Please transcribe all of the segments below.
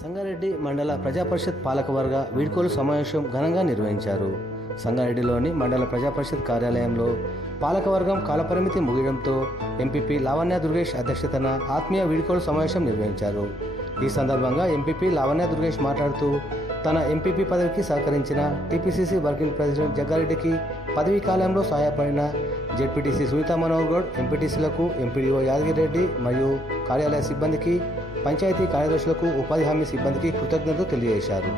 సంగారెడ్డి మండల ప్రజాపరిషత్ పాలకవర్గ వీడ్కోలు సమావేశం ఘనంగా నిర్వహించారు. సంగారెడ్డిలోని మండల ప్రజాపరిషత్ కార్యాలయంలో పాలకవర్గం కాలపరిమితి ముగియడంతో ఎంపీపీ లావణ్య దుర్గేష్ అధ్యక్షతన ఆత్మీయ వీడ్కోలు సమావేశం నిర్వహించారు. ఈ సందర్భంగా ఎంపీపీ లావణ్య దుర్గేష్ మాట్లాడుతూ తన ఎంపీపీ పదవికి సహకరించిన టీపీసీసీ వర్కింగ్ ప్రెసిడెంట్ జగ్గారెడ్డికి పదవీ కాలంలో సహాయపడిన జెడ్పీటీసీ సునీతా మనోహర్ గౌడ్, ఎంపీటీసీలకు ఎంపీడీఓ యాదగిరెడ్డి మరియు కార్యాలయ సిబ్బందికి, పంచాయతీ కార్యదర్శులకు, ఉపాధి హామీ సిబ్బందికి కృతజ్ఞతలు తెలియజేశారు.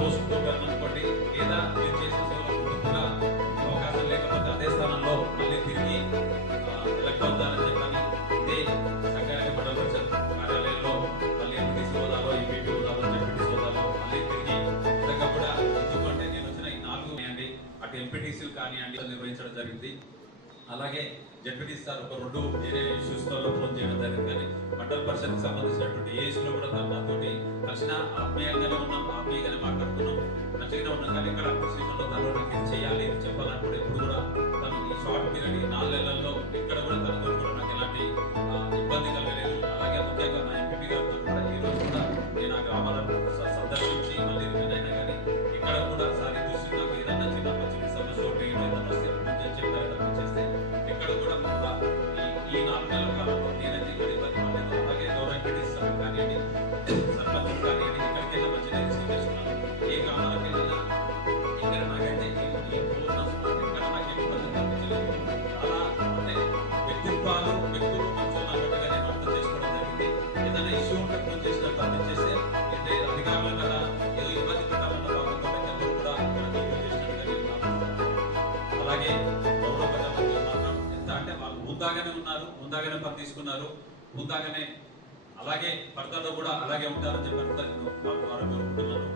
పోస్టుతో అనుకోండి, లేదా మీరు చేసిన సేవలో పూర్తిగా అవకాశం లేకపోతే అదే స్థానంలో మళ్ళీ తిరిగి ఎలక్ట్ అవుతారని చెప్పని ఇదే సంగారెడ్డి మండల పరిషత్ కార్యాలయంలో మళ్ళీ ఎంపీటీసీ హోదాలో, ఎంపీపీ హోదాలో, జెడ్పీటీసీ హోదాలో మళ్ళీ తిరిగి విధంగా కూడా ఎందుకంటే నేను వచ్చిన ఈ 4 కానివ్వండి, అటు ఎంపీటీసీలు కానివ్వండి నిర్వహించడం జరిగింది. అలాగే జెడ్పీటీసీ సార్ ఒక 2 వేరే ఇష్యూస్తో ఫోన్ చేయడం జరిగింది. కానీ మండల పరిషత్కి సంబంధించినటువంటి ఏ ఇష్యూలో కూడా నాతో కలిసిన ఆత్మీయంగానే ఉన్నాం, ఆత్మీయంగానే మాట్లాడుతున్నాం, మంచిగానే ఉన్నాం. కానీ ఇక్కడ అడ్మినిస్ట్రేషన్లో తను నాకు ఇది చేయాలి, ఇది చెప్పాలనుకుంటే ఇప్పుడు కూడా తను ఈ షార్ట్ పీరియడ్ 4 నెలల్లో ఇక్కడ కూడా తనతో కూడా నాకు ఎలాంటి ఇబ్బంది కలగలేదు. అలాగే ముఖ్యంగా నా ఎంపీ గారితో కూడా ఈ రోజు కూడా నేను ఆ గ్రామాలను సందర్శించి మళ్ళీ రిటర్న్ అయినా కానీ ఇక్కడ కూడా సార్ దృష్టి నాకు ఏదన్నా చిన్న మంచి సమస్య ఒకటి ఏదైనా వస్తే చెప్పారు చేస్తే ఇక్కడ కూడా ఈ 4 నెలల కాలంలో నేనైతే ఇక్కడ ఇబ్బంది పడలేదు. అలాగే గౌరవ ఎంపీటీసీ సభ్యులు కానివ్వండి, సర్పంచులు కానివ్వండి, ఎక్కడికైనా మంచిగా రిసీవ్ చేసుకున్నాను. ఏ గ్రామాలకు వెళ్ళినా ఇక్కడ నాకైతే ఈ పూర్ణ ఇక్కడ నాకు అలాగే గౌరవ ప్రజాపతి మాత్రం ఎంత అంటే వాళ్ళు ముందాగానే ఉన్నారు, ముందాగానే పని తీసుకున్నారు, ముందాగానే అలాగే ఫర్దర్లో కూడా అలాగే ఉంటారని చెప్పి నేను వాళ్ళ ద్వారా కోరుకుంటున్నాను.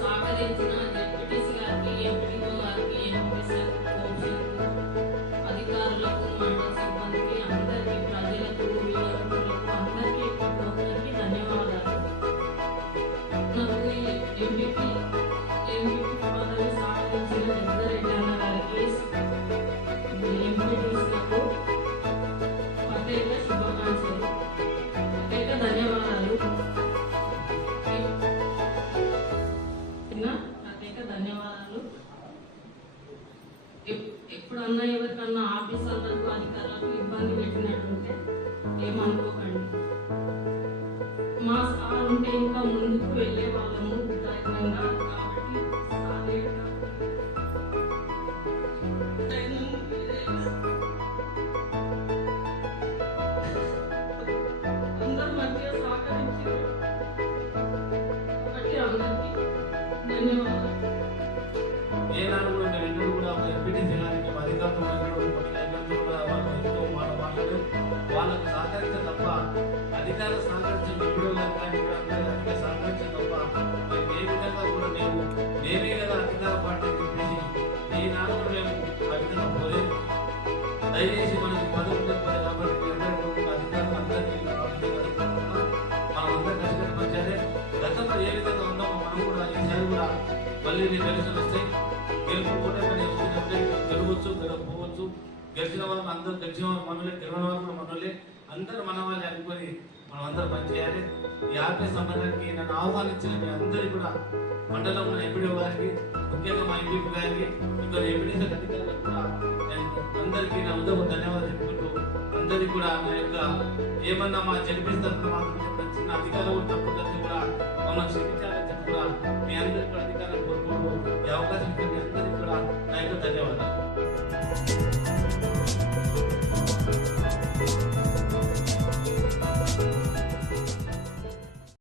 సహకరించిన జెడ్పీటీసీ గారికి, ఎంపీడీఓ గారికి, ఎంపీసీలకు, కౌన్సిలర్లకు, అధికారులకు, మండల సిబ్బందికి, అందరికీ, ప్రజలకు, విలేకరులకు అందరికీ ప్రతి ఒక్కరికి ధన్యవాదాలు. నాకు ఈ ఎంపీపీ పదవి సహకరించిన జగ్గారెడ్డి అన్న గారికి, ఎంపీటీసీలకు ప్రత్యేక శుభాకాంక్షలు, ప్రత్యేక ధన్యవాదాలు. ప్రత్యేక ధన్యవాదాలు. ఎప్పుడన్నా ఎవరికన్నా ఆఫీసర్లకు, అధికారులకు ఇబ్బంది పెట్టినట్టుంటే ఏమనుకోకండి. మా సార్ ఉంటే ఇంకా ముందుకు వెళ్ళే వాళ్ళము ధైర్యంగా. కాబట్టి అందరూ మంచిగా సహకరించారు. కాబట్టి అందరికీ ధన్యవాదాలు. ఏనాడు కూడా రెండు కూడా ఎంపీటీసీ గారికి అధికారులు వాళ్ళు ఎంతో మాట్లాడారు. వాళ్ళకు సహకరించే తప్ప అధికారులు సహకరించే వీడియో కానీ అందరికీ సహకరించే తప్ప మేము ఏ విధంగా కూడా మేమే కదా అధికార పార్టీ చెప్పేసి ఈనాడు కూడా మేము ఆ విధంగా పోలేదు. దయచేసి మనకి పదవి చెప్పాలి కాబట్టి అధికారులు అందరినీ మనం అందరూ కష్టపడి పంచాలి. గతంలో ఏ విధంగా ఉందామో మనం కూడా ఈసారి కూడా మళ్ళీ కలిసి వస్తాయి. గెలుపు కూడా గెలవచ్చు, గెలవకపోవచ్చు. గెలిచిన వాళ్ళకి అందరూ గెలిచిన వాళ్ళు మనలే, గెలవని వాళ్ళు కూడా మనలే, అందరూ మన వాళ్ళే అనుకొని మనం అందరూ పనిచేయాలి. ఈ ఆర్పీ సంబంధానికి నన్ను ఆహ్వానించిన మీ అందరికీ కూడా మండలంలో ఎంపీడీ గారికి, ముఖ్యంగా మా ఎంపీ గారికి, ఇక్కడ ఎంపీడీ అధికారులకు కూడా నేను అందరికీ నా ఉదయం ధన్యవాదాలు చెప్పుకుంటూ అందరికీ కూడా మా యొక్క ఏమన్నా మా జడ్పీసీ తరఫున మాత్రం చిన్న అధికారులు తప్పు కలిసి కూడా మమ్మల్ని క్షమించాలని చెప్పి కూడా మీ అందరికీ కూడా అధికారులు కోరుకుంటూ ఈ అవకాశం ఇచ్చిన మీ అందరికీ కూడా నా యొక్క ధన్యవాదాలు.